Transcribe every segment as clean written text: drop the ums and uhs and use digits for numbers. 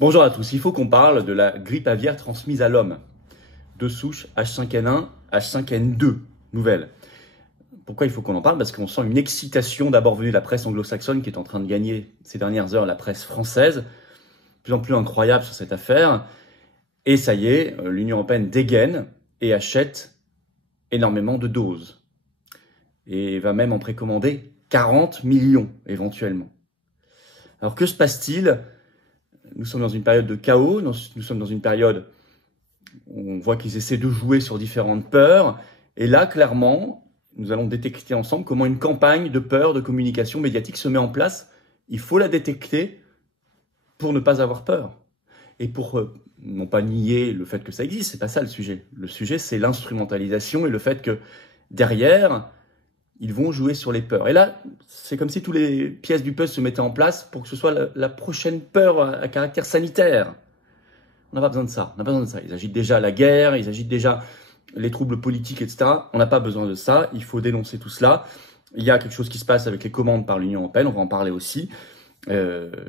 Bonjour à tous, il faut qu'on parle de la grippe aviaire transmise à l'homme. Deux souches, H5N1, H5N2, nouvelles. Pourquoi il faut qu'on en parle? Parce qu'on sent une excitation d'abord venue de la presse anglo-saxonne qui est en train de gagner ces dernières heures la presse française. De plus en plus incroyable sur cette affaire. Et ça y est, l'Union européenne dégaine et achète énormément de doses. Et va même en précommander 40 millions éventuellement. Alors que se passe-t-il? Nous sommes dans une période de chaos, nous sommes dans une période où on voit qu'ils essaient de jouer sur différentes peurs. Et là, clairement, nous allons détecter ensemble comment une campagne de peur, de communication médiatique se met en place. Il faut la détecter pour ne pas avoir peur. Et pour non pas nier le fait que ça existe, c'est pas ça le sujet. Le sujet, c'est l'instrumentalisation et le fait que derrière, ils vont jouer sur les peurs. Et là, c'est comme si toutes les pièces du puzzle se mettaient en place pour que ce soit la prochaine peur à caractère sanitaire. On n'a pas besoin de ça. On n'a pas besoin de ça. Ils agitent déjà la guerre, ils agitent déjà les troubles politiques, etc. On n'a pas besoin de ça. Il faut dénoncer tout cela. Il y a quelque chose qui se passe avec les commandes par l'Union européenne. On va en parler aussi.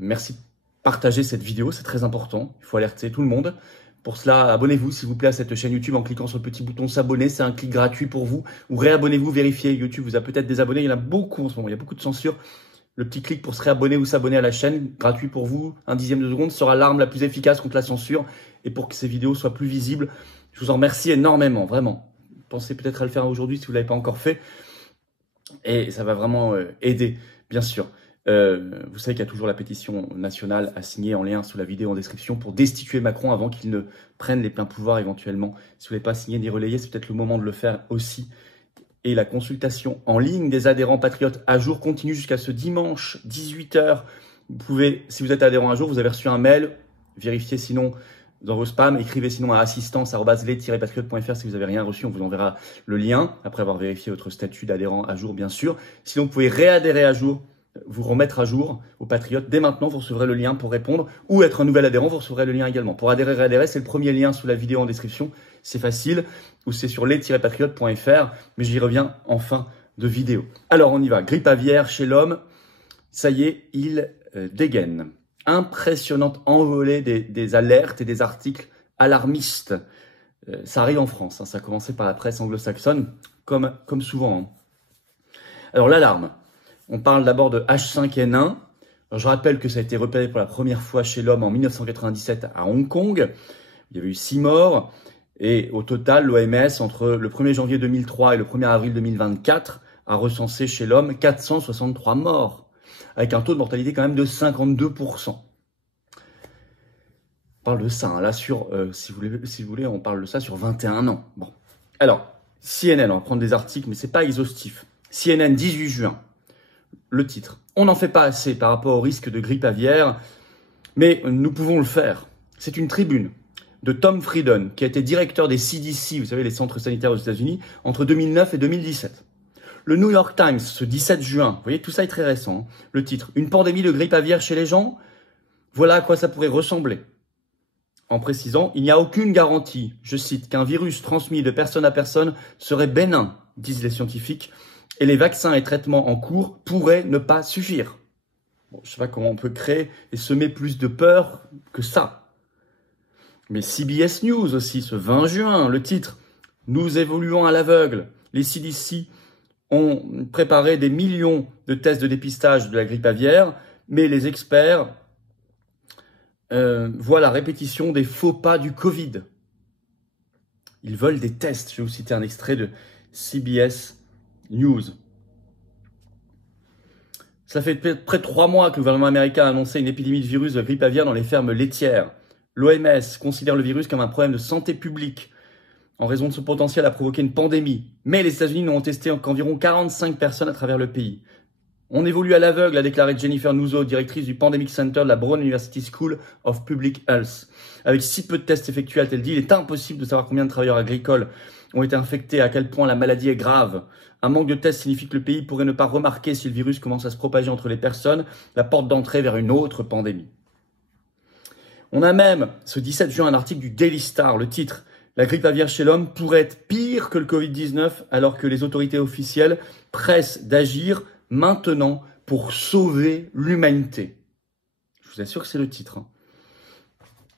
Merci de partager cette vidéo. C'est très important. Il faut alerter tout le monde. Pour cela, abonnez-vous s'il vous plaît à cette chaîne YouTube en cliquant sur le petit bouton s'abonner. C'est un clic gratuit pour vous. Ou réabonnez-vous, vérifiez. YouTube vous a peut-être désabonné. Il y en a beaucoup en ce moment. Il y a beaucoup de censure. Le petit clic pour se réabonner ou s'abonner à la chaîne, gratuit pour vous, 1/10 de seconde, sera l'arme la plus efficace contre la censure et pour que ces vidéos soient plus visibles. Je vous en remercie énormément, vraiment. Pensez peut-être à le faire aujourd'hui si vous ne l'avez pas encore fait. Et ça va vraiment aider, bien sûr. Vous savez qu'il y a toujours la pétition nationale à signer en lien sous la vidéo en description pour destituer Macron avant qu'il ne prenne les pleins pouvoirs éventuellement. Si vous ne l'avez pas signé ni relayé, c'est peut-être le moment de le faire aussi. Et la consultation en ligne des adhérents patriotes à jour continue jusqu'à ce dimanche 18 h. Vous pouvez, si vous êtes adhérent à jour, vous avez reçu un mail, vérifiez sinon dans vos spams, écrivez sinon à assistance@les-patriotes.fr si vous n'avez rien reçu, on vous enverra le lien après avoir vérifié votre statut d'adhérent à jour bien sûr. Sinon vous pouvez réadhérer à jour, vous remettre à jour aux patriotes. Dès maintenant, vous recevrez le lien pour répondre ou être un nouvel adhérent, vous recevrez le lien également. Pour adhérer, réadhérer, c'est le premier lien sous la vidéo en description. C'est facile ou c'est sur les-patriotes.fr, mais j'y reviens en fin de vidéo. Alors, on y va. Grippe aviaire chez l'homme. Ça y est, il dégaine. Impressionnante envolée des alertes et des articles alarmistes. Ça arrive en France. Ça a commencé par la presse anglo-saxonne, comme souvent. Hein. Alors, l'alarme. On parle d'abord de H5N1. Alors, je rappelle que ça a été repéré pour la première fois chez l'homme en 1997 à Hong Kong. Il y avait eu 6 morts. Et au total, l'OMS, entre le 1er janvier 2003 et le 1er avril 2024, a recensé chez l'homme 463 morts, avec un taux de mortalité quand même de 52%. On parle de ça, hein, là, si vous voulez, on parle de ça sur 21 ans. Bon. Alors, CNN, on va prendre des articles, mais c'est pas exhaustif. CNN, 18 juin. Le titre. On n'en fait pas assez par rapport au risque de grippe aviaire, mais nous pouvons le faire. C'est une tribune de Tom Frieden, qui a été directeur des CDC, vous savez, les centres sanitaires aux États-Unis, entre 2009 et 2017. Le New York Times, ce 17 juin, vous voyez, tout ça est très récent. Hein. Le titre, une pandémie de grippe aviaire chez les gens, voilà à quoi ça pourrait ressembler. En précisant, il n'y a aucune garantie, je cite, qu'un virus transmis de personne à personne serait bénin, disent les scientifiques, et les vaccins et traitements en cours pourraient ne pas suffire. Bon, je ne sais pas comment on peut créer et semer plus de peur que ça. Mais CBS News aussi, ce 20 juin, le titre « Nous évoluons à l'aveugle ». Les CDC ont préparé des millions de tests de dépistage de la grippe aviaire, mais les experts voient la répétition des faux pas du Covid. Ils veulent des tests. Je vais vous citer un extrait de CBS News. Ça fait près de 3 mois que le gouvernement américain a annoncé une épidémie de virus de grippe aviaire dans les fermes laitières. L'OMS considère le virus comme un problème de santé publique en raison de son potentiel à provoquer une pandémie. Mais les États-Unis n'ont testé qu'environ 45 personnes à travers le pays. On évolue à l'aveugle, a déclaré Jennifer Nuzzo, directrice du Pandemic Center de la Brown University School of Public Health. Avec si peu de tests effectués, a-t-elle dit, il est impossible de savoir combien de travailleurs agricoles ont été infectés, à quel point la maladie est grave. Un manque de tests signifie que le pays pourrait ne pas remarquer si le virus commence à se propager entre les personnes, la porte d'entrée vers une autre pandémie. On a même, ce 17 juin, un article du Daily Star, le titre « La grippe aviaire chez l'homme pourrait être pire que le Covid-19 alors que les autorités officielles pressent d'agir maintenant pour sauver l'humanité. » Je vous assure que c'est le titre. Hein.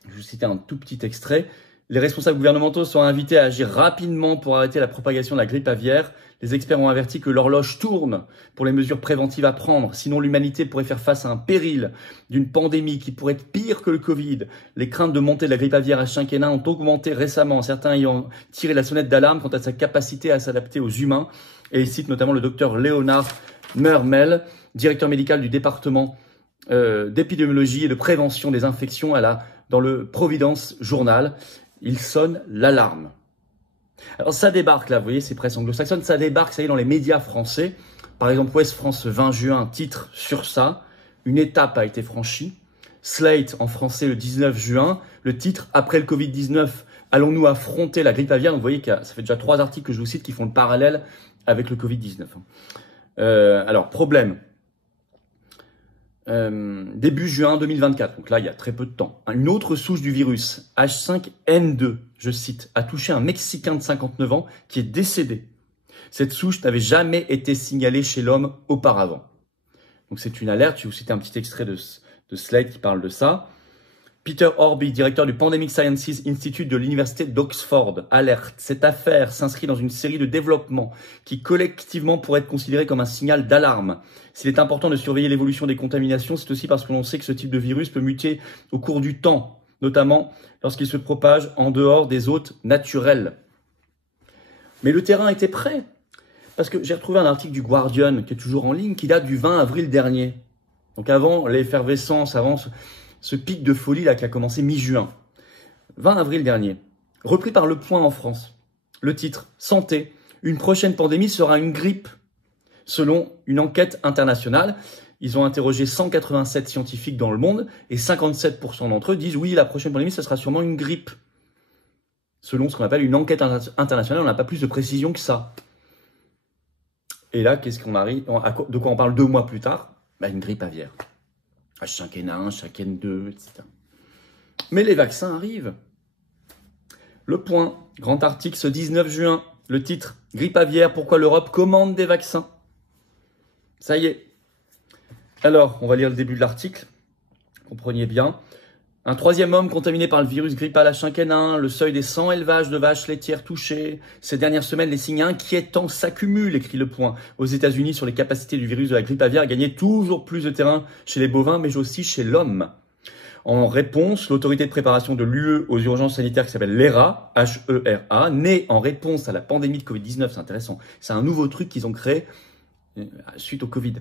Je vais vous citer un tout petit extrait. Les responsables gouvernementaux sont invités à agir rapidement pour arrêter la propagation de la grippe aviaire. Les experts ont averti que l'horloge tourne pour les mesures préventives à prendre. Sinon, l'humanité pourrait faire face à un péril d'une pandémie qui pourrait être pire que le Covid. Les craintes de montée de la grippe aviaire H5N1 ont augmenté récemment, certains ayant tiré la sonnette d'alarme quant à sa capacité à s'adapter aux humains. Et il cite notamment le docteur Léonard Mermel, directeur médical du département d'épidémiologie et de prévention des infections dans le Providence Journal. Il sonne l'alarme. Alors ça débarque là, vous voyez, c'est presse anglo-saxonne, ça débarque, ça y est, dans les médias français. Par exemple, Ouest France 20 juin titre sur ça, une étape a été franchie. Slate en français le 19 juin, le titre après le Covid-19, allons-nous affronter la grippe aviaire? Donc vous voyez que ça fait déjà 3 articles que je vous cite qui font le parallèle avec le Covid-19. Alors, problème. Début juin 2024, donc là il y a très peu de temps, une autre souche du virus, H5N2, je cite, a touché un Mexicain de 59 ans qui est décédé. Cette souche n'avait jamais été signalée chez l'homme auparavant. Donc c'est une alerte, je vais vous citer un petit extrait de Slide qui parle de ça. Peter Orby, directeur du Pandemic Sciences Institute de l'Université d'Oxford, alerte. Cette affaire s'inscrit dans une série de développements qui collectivement pourraient être considérés comme un signal d'alarme. S'il est important de surveiller l'évolution des contaminations, c'est aussi parce que l'on sait que ce type de virus peut muter au cours du temps, notamment lorsqu'il se propage en dehors des hôtes naturels. Mais le terrain était prêt, parce que j'ai retrouvé un article du Guardian, qui est toujours en ligne, qui date du 20 avril dernier. Donc avant l'effervescence, avant ce pic de folie là qui a commencé mi-juin. 20 avril dernier. Repris par Le Point en France. Le titre, Santé, une prochaine pandémie sera une grippe. Selon une enquête internationale, ils ont interrogé 187 scientifiques dans le monde et 57% d'entre eux disent oui, la prochaine pandémie, ce sera sûrement une grippe. Selon ce qu'on appelle une enquête internationale, on n'a pas plus de précision que ça. Et là, qu'est-ce qu'on arrive, de quoi on parle 2 mois plus tard? Une grippe aviaire. H5N1, H5N2, etc. Mais les vaccins arrivent. Le Point, grand article ce 19 juin, le titre « Grippe aviaire, pourquoi l'Europe commande des vaccins ?» Ça y est. Alors, on va lire le début de l'article. Comprenez bien. Un 3e homme contaminé par le virus grippal H5N1, le seuil des 100 élevages de vaches laitières touchés. Ces dernières semaines, les signes inquiétants s'accumulent, écrit Le Point. Aux États-Unis, sur les capacités du virus de la grippe aviaire à gagner toujours plus de terrain chez les bovins, mais aussi chez l'homme. En réponse, l'autorité de préparation de l'UE aux urgences sanitaires qui s'appelle l'ERA, H-E-R-A, née en réponse à la pandémie de Covid-19, c'est intéressant. C'est un nouveau truc qu'ils ont créé suite au Covid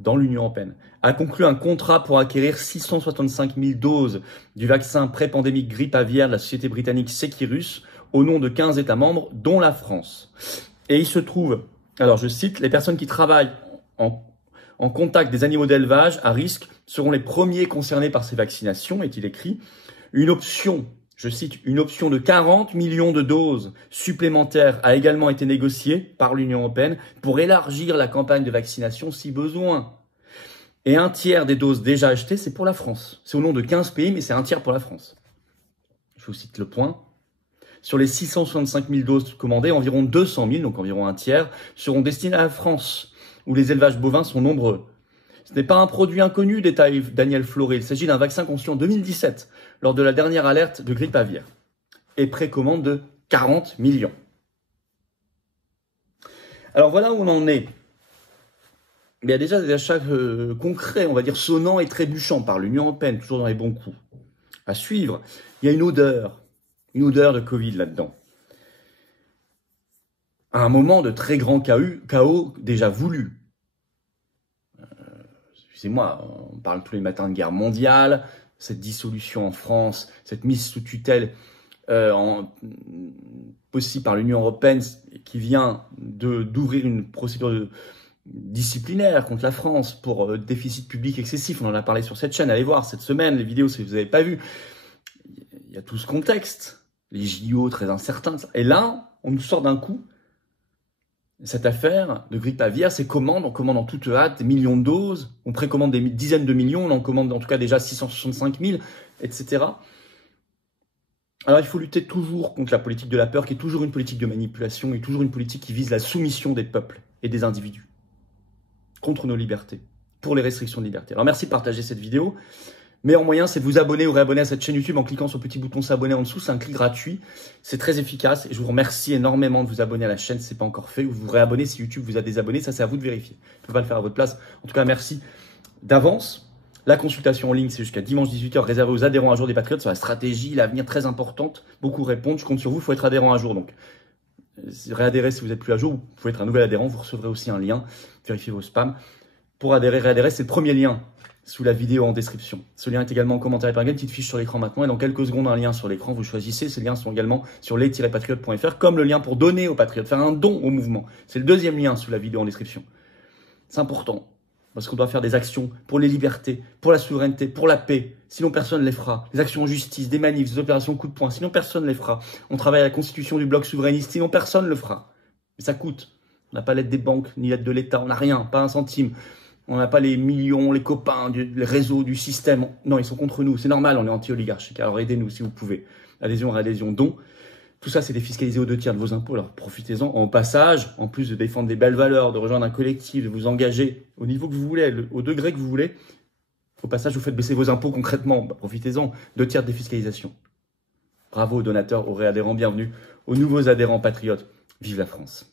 dans l'Union européenne, a conclu un contrat pour acquérir 665 000 doses du vaccin pré-pandémique grippe aviaire de la société britannique Seqirus au nom de 15 États membres, dont la France. Et il se trouve, alors je cite, les personnes qui travaillent en contact des animaux d'élevage à risque seront les premiers concernés par ces vaccinations, est-il écrit. Une option, je cite, une option de 40 millions de doses supplémentaires a également été négociée par l'Union européenne pour élargir la campagne de vaccination si besoin. Et 1/3 des doses déjà achetées, c'est pour la France. C'est au nom de 15 pays, mais c'est 1/3 pour la France. Je vous cite Le Point. Sur les 665 000 doses commandées, environ 200 000, donc environ 1/3, seront destinées à la France, où les élevages bovins sont nombreux. Ce n'est pas un produit inconnu, détaille Daniel Floré. Il s'agit d'un vaccin conçu en 2017, lors de la dernière alerte de grippe aviaire, et précommande de 40 millions. Alors voilà où on en est. Il y a déjà des achats concrets, on va dire sonnants et trébuchants par l'Union européenne, toujours dans les bons coups. À suivre, il y a une odeur de Covid là-dedans. À un moment de très grand chaos déjà voulu. Excusez-moi, on parle tous les matins de guerre mondiale, cette dissolution en France, cette mise sous tutelle possible par l'Union européenne qui vient d'ouvrir une procédure disciplinaire contre la France pour déficit public excessif. On en a parlé sur cette chaîne, allez voir cette semaine les vidéos si vous n'avez pas vu. Il y a tout ce contexte, les JO très incertains. Et là, on nous sort d'un coup cette affaire de grippe aviaire, c'est on commande en toute hâte des millions de doses, on précommande des dizaines de millions, on en commande en tout cas déjà 665 000, etc. Alors il faut lutter toujours contre la politique de la peur, qui est toujours une politique de manipulation, et toujours une politique qui vise la soumission des peuples et des individus contre nos libertés, pour les restrictions de liberté. Alors merci de partager cette vidéo. Meilleur moyen, c'est de vous abonner ou réabonner à cette chaîne YouTube en cliquant sur le petit bouton s'abonner en dessous. C'est un clic gratuit. C'est très efficace et je vous remercie énormément de vous abonner à la chaîne si ce n'est pas encore fait ou vous réabonner si YouTube vous a désabonné. Ça, c'est à vous de vérifier. Je ne peux pas le faire à votre place. En tout cas, merci d'avance. La consultation en ligne, c'est jusqu'à dimanche 18h réservé aux adhérents à jour des Patriotes sur la stratégie, l'avenir très importante. Beaucoup répondent. Je compte sur vous. Il faut être adhérent à jour. Donc, réadhérer si vous n'êtes plus à jour. Vous pouvez être un nouvel adhérent. Vous recevrez aussi un lien. Vérifiez vos spams. Pour adhérer, réadhérer, c'est le premier lien sous la vidéo en description. Ce lien est également en commentaire épinglé, une petite fiche sur l'écran maintenant et dans quelques secondes un lien sur l'écran, vous choisissez. Ces liens sont également sur les-patriotes.fr comme le lien pour donner aux patriotes, faire un don au mouvement. C'est le deuxième lien sous la vidéo en description. C'est important parce qu'on doit faire des actions pour les libertés, pour la souveraineté, pour la paix. Sinon personne ne les fera. Des actions en justice, des manifs, des opérations coup de poing. Sinon personne ne les fera. On travaille à la constitution du bloc souverainiste. Sinon personne ne le fera. Mais ça coûte. On n'a pas l'aide des banques ni l'aide de l'État. On n'a rien, pas un centime. On n'a pas les millions, les copains, les réseaux, du système. Non, ils sont contre nous. C'est normal, on est anti-oligarchique. Alors aidez-nous si vous pouvez. Adhésion, réadhésion, don. Tout ça, c'est défiscalisé aux 2 tiers de vos impôts. Alors profitez-en. Au passage, en plus de défendre des belles valeurs, de rejoindre un collectif, de vous engager au niveau que vous voulez, au degré que vous voulez, au passage, vous faites baisser vos impôts concrètement. Bah, profitez-en. 2 tiers de défiscalisation. Bravo aux donateurs, aux réadhérents. Bienvenue aux nouveaux adhérents patriotes. Vive la France.